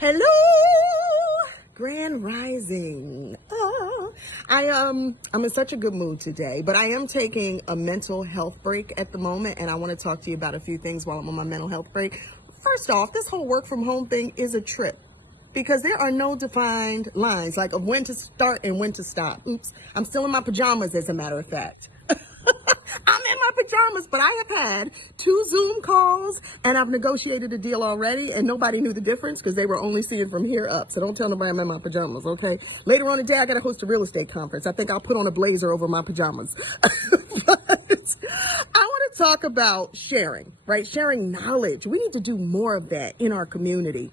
Hello, Grand Rising. I'm in such a good mood today, but I am taking a mental health break at the moment, and I want to talk to you about a few things while I'm on my mental health break. First off, this whole work from home thing is a trip because there are no defined lines like of when to start and when to stop. Oops, I'm still in my pajamas, as a matter of fact. I'm in my pajamas, but I have had 2 Zoom calls and I've negotiated a deal already, and nobody knew the difference because they were only seeing from here up. So don't tell nobody I'm in my pajamas, okay? Later on today, I got to host a real estate conference. I think I'll put on a blazer over my pajamas. But I want to talk about sharing, right? Sharing knowledge. We need to do more of that in our community.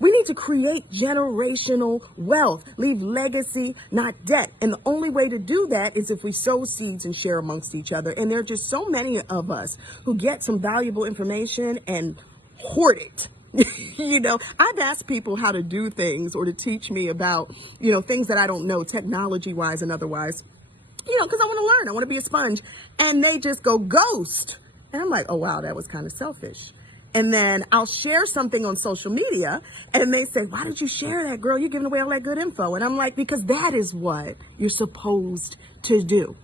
We need to create generational wealth, leave legacy, not debt. And the only way to do that is if we sow seeds and share amongst each other. And there are just so many of us who get some valuable information and hoard it. I've asked people how to do things or to teach me about, things that I don't know, technology wise and otherwise, because I want to learn. I want to be a sponge. And they just go ghost. And I'm like, oh, wow, that was kind of selfish. And then I'll share something on social media and they say, why did you share that, girl? You're giving away all that good info. And I'm like, because that is what you're supposed to do.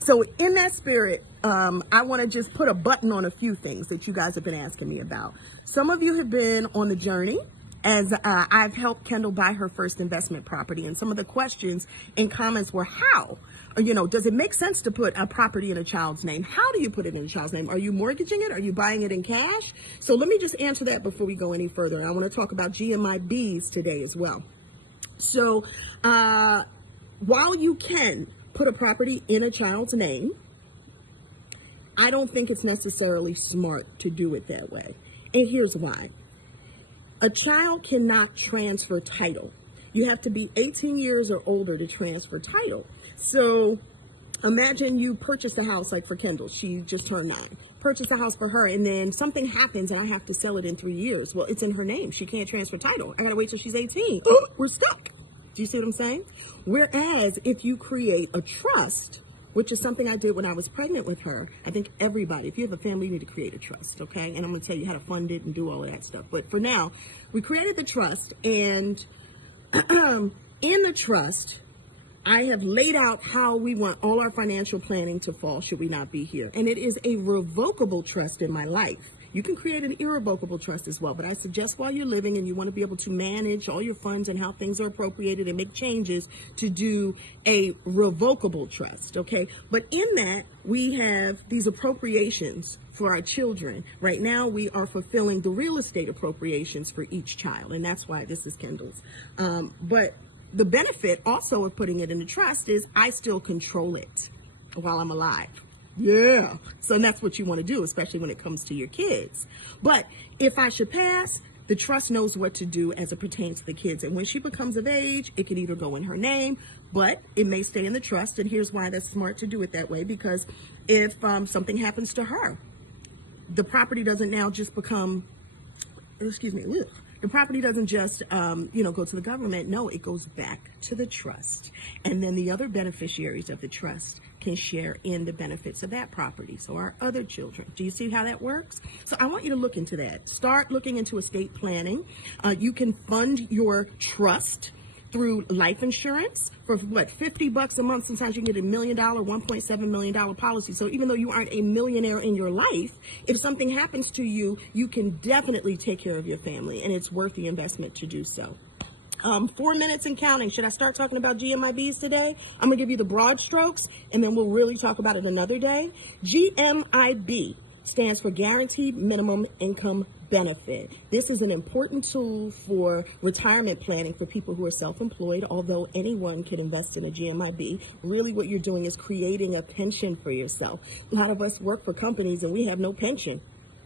So in that spirit, I want to just put a button on a few things that you guys have been asking me about. Some of you have been on the journey as I've helped Kendall buy her first investment property. And some of the questions and comments were how? Does it make sense to put a property in a child's name? How do you put it in a child's name? Are you mortgaging it? Are you buying it in cash? So let me just answer that before we go any further. I want to talk about GMIBs today as well. So while you can put a property in a child's name, I don't think it's necessarily smart to do it that way. And here's why. A child cannot transfer title. You have to be 18 years or older to transfer title. So imagine you purchase a house, like for Kendall, she just turned 9. Purchase a house for her, and then something happens and I have to sell it in 3 years. Well, it's in her name. She can't transfer title. I gotta wait till she's 18. Oh, we're stuck. Do you see what I'm saying? Whereas if you create a trust, which is something I did when I was pregnant with her. I think everybody, if you have a family, you need to create a trust, okay? And I'm gonna tell you how to fund it and do all of that stuff. But for now, we created the trust, and in the trust, I have laid out how we want all our financial planning to fall should we not be here. And it is a revocable trust in my life. You can create an irrevocable trust as well, but I suggest while you're living and you want to be able to manage all your funds and how things are appropriated and make changes, to do a revocable trust, okay? But in that, we have these appropriations for our children. Right now, we are fulfilling the real estate appropriations for each child, and that's why this is Kendall's. But the benefit also of putting it in a trust is I still control it while I'm alive. Yeah. So that's what you want to do, especially when it comes to your kids. But if I should pass, the trust knows what to do as it pertains to the kids. And when she becomes of age, it can either go in her name, but it may stay in the trust. And here's why that's smart to do it that way, because if something happens to her, the property doesn't now just become, the property doesn't just, go to the government. No, it goes back to the trust. And then the other beneficiaries of the trust can share in the benefits of that property. So our other children. Do you see how that works? So I want you to look into that. Start looking into estate planning. You can fund your trust through life insurance for what, $50 a month. Sometimes you can get $1 million, $1.7 million policy. So even though you aren't a millionaire in your life, if something happens to you, you can definitely take care of your family, and it's worth the investment to do so. 4 minutes and counting. Should I start talking about GMIBs today? I'm gonna give you the broad strokes, and then we'll really talk about it another day. GMIB stands for Guaranteed Minimum Income Benefit. This is an important tool for retirement planning for people who are self-employed, although anyone can invest in a GMIB. Really what you're doing is creating a pension for yourself. A lot of us work for companies and we have no pension,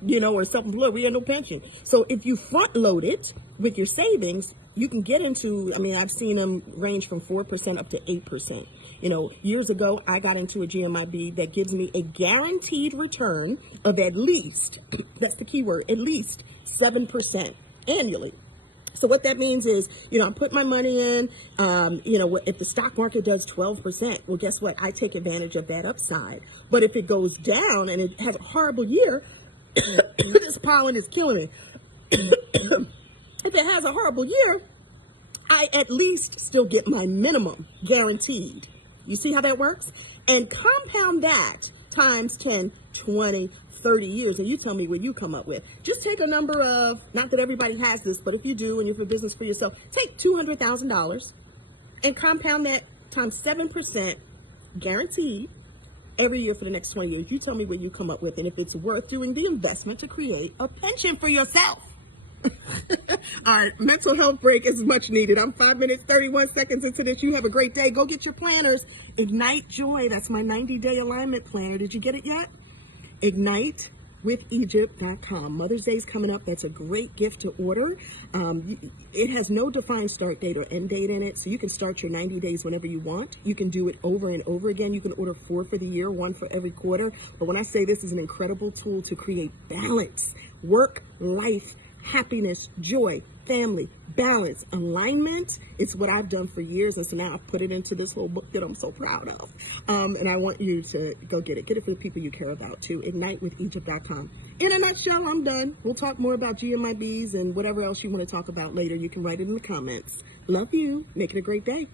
or self-employed, we have no pension. So if you front load it with your savings, you can get into, I've seen them range from 4% up to 8%. Years ago, I got into a GMIB that gives me a guaranteed return of at least, that's the key word, at least 7% annually. So what that means is, I put my money in, if the stock market does 12%, well, guess what? I take advantage of that upside. But if it goes down and it has a horrible year, this pollen is killing me. If it has a horrible year, I at least still get my minimum guaranteed. You see how that works? And compound that times 10, 20, 30 years, and you tell me what you come up with. Just take a number of, not that everybody has this, but if you do and you're for business for yourself, take $200,000 and compound that times 7% guaranteed every year for the next 20 years. You tell me what you come up with and if it's worth doing the investment to create a pension for yourself. All right, mental health break is much needed. I'm 5 minutes, 31 seconds into this. You have a great day. Go get your planners. Ignite Joy. That's my 90-day alignment planner. Did you get it yet? IgniteWithEgypt.com. Mother's Day is coming up. That's a great gift to order. It has no defined start date or end date in it, so you can start your 90 days whenever you want. You can do it over and over again. You can order 4 for the year, 1 for every quarter. But when I say this is an incredible tool to create balance, work, life, happiness, joy, family, balance, alignment. It's what I've done for years, and so now I've put it into this little book that I'm so proud of. And I want you to go get it. Get it for the people you care about too. IgniteWithEgypt.com. In a nutshell, I'm done. We'll talk more about GMIBs and whatever else you want to talk about later. You can write it in the comments. Love you. Make it a great day.